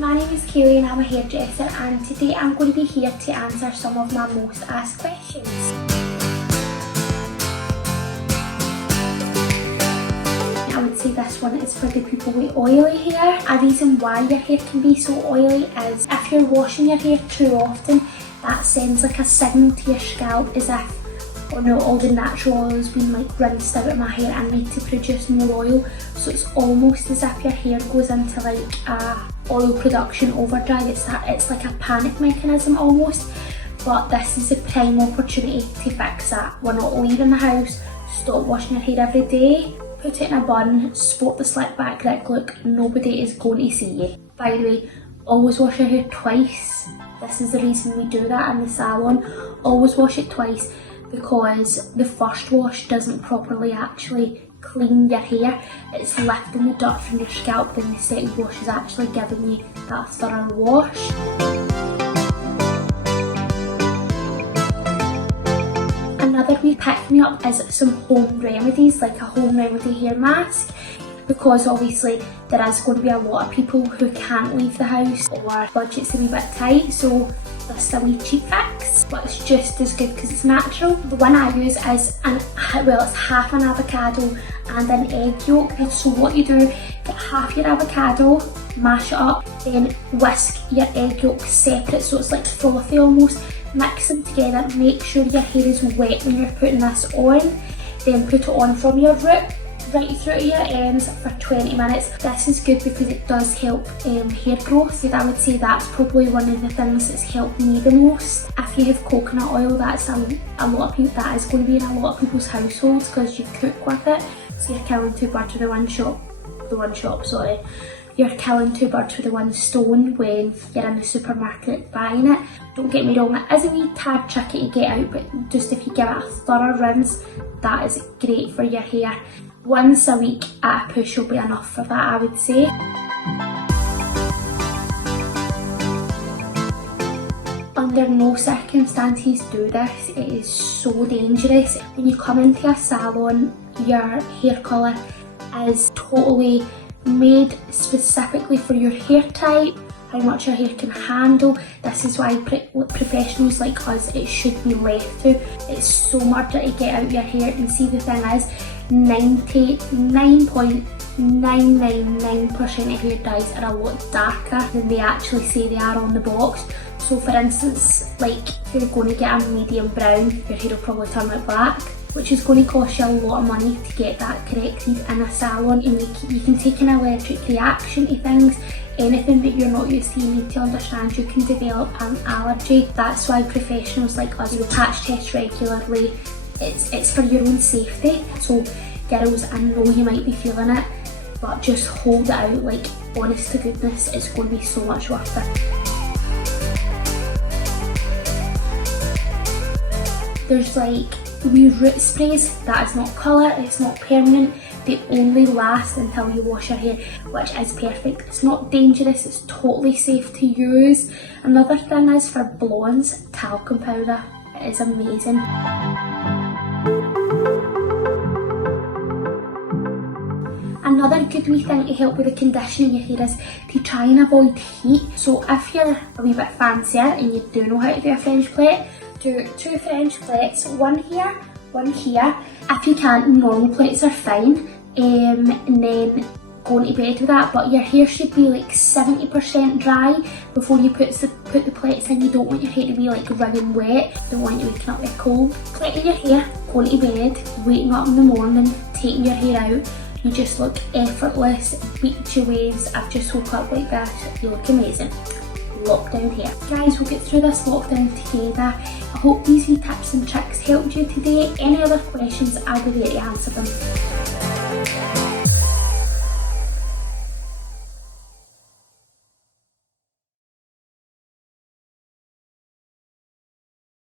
My name is Kayleigh and I'm a hairdresser, and today I'm going to be here to answer some of my most asked questions. I would say this one is for the people with oily hair. A reason why your hair can be so oily is if you're washing your hair too often, that sends like a signal to your scalp as if, oh no, all the natural oil has been like rinsed out of my hair, I need to produce more oil. So it's almost as if your hair goes into like a oil production overdrive. It's like a panic mechanism almost, but this is a prime opportunity to fix that. We're not leaving the house, stop washing your hair every day, put it in a bun, sport the slick back Rick look, nobody is going to see you. By the way, always wash your hair twice. This is the reason we do that in the salon. Always wash it twice, because the first wash doesn't properly actually clean your hair. It's lifting the dirt from your scalp, then the second wash is actually giving you that thorough wash. Another wee pick me up is some home remedies, like a home remedy hair mask, because obviously there is going to be a lot of people who can't leave the house or budget's a wee bit tight, so this is a wee cheap fix, but it's just as good because it's natural. The one I use is it's half an avocado and an egg yolk. So what you do, get half your avocado, mash it up, then whisk your egg yolk separate so it's like frothy almost, mix them together, make sure your hair is wet when you're putting this on, then put it on from your root right through to your ends for 20 minutes. This is good because it does help hair growth, and I would say that's probably one of the things that's helped me the most. If you have coconut oil, that's a lot of people, that is going to be in a lot of people's households because you cook with it, so you're killing two birds with one shot, sorry. You're killing two birds with one stone when you're in the supermarket buying it. Don't get me wrong, it is a wee tad tricky to get out, but just if you give it a thorough rinse, that is great for your hair. Once a week at a push will be enough for that, I would say. Under no circumstances do this, it is so dangerous. When you come into a salon, your hair colour is totally made specifically for your hair type, how much your hair can handle. This is why professionals like us, it should be left to. It's so murder to get out your hair, and see, the thing is, 99.999% of hair dyes are a lot darker than they actually say they are on the box. So for instance, like if you're going to get a medium brown, your hair will probably turn out black, which is going to cost you a lot of money to get that corrected in a salon. And you can take an allergic reaction to things. Anything that you're not used to, you need to understand you can develop an allergy. That's why professionals like us will patch test regularly. It's for your own safety. So girls, I know you might be feeling it, but just hold it out. Like, honest to goodness, it's going to be so much worth it. There's like wee root sprays, that is not colour, it's not permanent, they only last until you wash your hair, which is perfect. It's not dangerous, it's totally safe to use. Another thing is for blondes, talcum powder. It is amazing. Another good wee thing to help with the conditioning your hair is to try and avoid heat. So if you're a wee bit fancier and you do know how to do a French plait, do 2 French plaits, one here, one here. If you can't, normal plaits are fine, and then go into bed with that, but your hair should be like 70% dry before you put the plaits in. You don't want your hair to be like wringing wet, don't want you waking up with cold. Plaiting your hair, going to bed, waking up in the morning, taking your hair out, you just look effortless, beach waves. I've just woke up like this, you look amazing. Lockdown hair. Guys, we'll get through this lockdown together. I hope these wee tips and tricks helped you today. Any other questions, I'll be there to answer them.